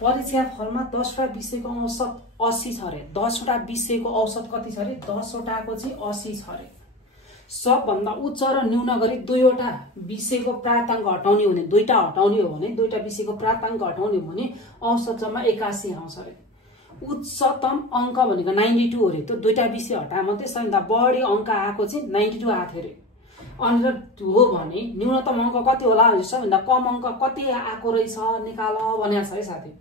परीक्षा फलमा 10 वटा विषयको औसत 80 छ रे। 10 वटा विषयको औसत कति छ रे? 10 वटाको चाहिँ 80 छ रे। सबभन्दा उच्च र न्यून गरी 2 वटा विषयको प्राप्ताङ्क हटाउने हो भने, 2टा हटाउने हो भने, 2टा विषयको प्राप्ताङ्क हटाउने हो भने औसत जम्मा 81 आउँछ रे। उच्चतम अङ्क भनेको 92 हो रे। त्यो 2टा विषय हटा मात्रै सबैभन्दा बढी अङ्क आएको चाहिँ 92 आएको थियो रे। अनि हो भने न्यूनतम अङ्क कति होला भने सबैभन्दा कम अङ्क कति आएको रहेछ निकाल भनेको छ है साथी।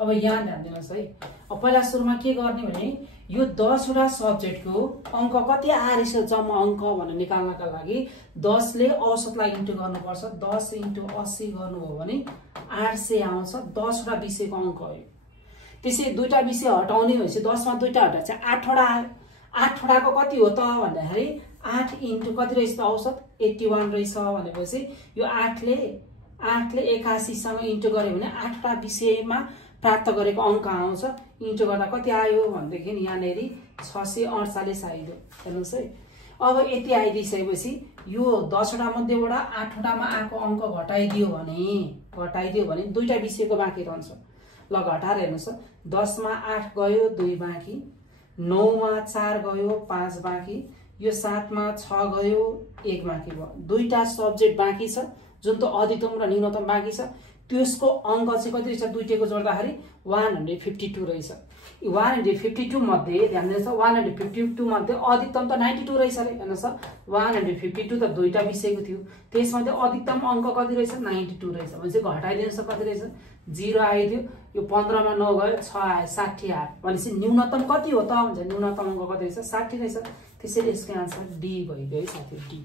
अब यहाँ ध्यान दिनुहोस् है। अब पहिला सुरुमा के गर्ने भने यो 10 वटा सब्जेक्टको अङ्क कति आएछ जम्मा अङ्क भनेर निकाल्नका लागि 10 ले औसतलाई इन्टु गर्नुपर्छ। 10 इन्टु 80 गर्नु हो भने 800 आउँछ। 10 वटा विषयको अङ्क हो। त्यसै 2टा विषय हटाउने भएपछि 10 मा 2टा हटाएपछि 8 वटा 8 वटाको कति हो त भन्दाखेरि 8 इन्टु कति रहेछ त औसत 81 रहेछ भनेपछि यो 8 ले 81 सँग इन्टु गर्यो भने 8 वटा विषयमा प्राप्त गरेको अङ्क आउँछ। इन्टु गर्दा कति आयो भनेदेखि यहाँनेरि 648 आइदियो। हेर्नुहोस् है। अब यति आइदिसकेपछि यो 10 वटा मध्येबाट 8 वटामा आएको अङ्क घटाइदियो भने 2टा विषयको बाँकी रहन्छ। ल घटाएर हेर्नुहोस्। 10 मा 8 गयो 2 बाँकी, 9 मा 4 गयो 5 बाँकी, यो 7 मा 6 गयो 1 बाँकी भयो। 2टा सब्जेक्ट बाँकी छ जुन त अधिकतम र न्यूनतम बाँकी छ। त्यसको अङ्क चाहिँ कति रहेछ? दुईटैको जोड्दाखेरि 152 रहेछ। 152 मध्ये ध्यान दिनुहोस् 152 मध्ये अधिकतम त 92 रहेछ रे। हेर्नुहोस् 152 त 2टा विषयको थियो। त्यसमध्ये अधिकतम अङ्क कति रहेछ? 92 रहेछ। भनेपछि घटाइदिनुहोस् कति रहेछ? 0 आइदियो। यो 15 मा 9 गयो 6 आयो 60 आयो। भनेपछि न्यूनतम कति हो त भन्छ? न्यूनतम अङ्क कति रहेछ? 60 रहेछ। त्यसैले यसको आन्सर डी भइगयो है साथी। डी।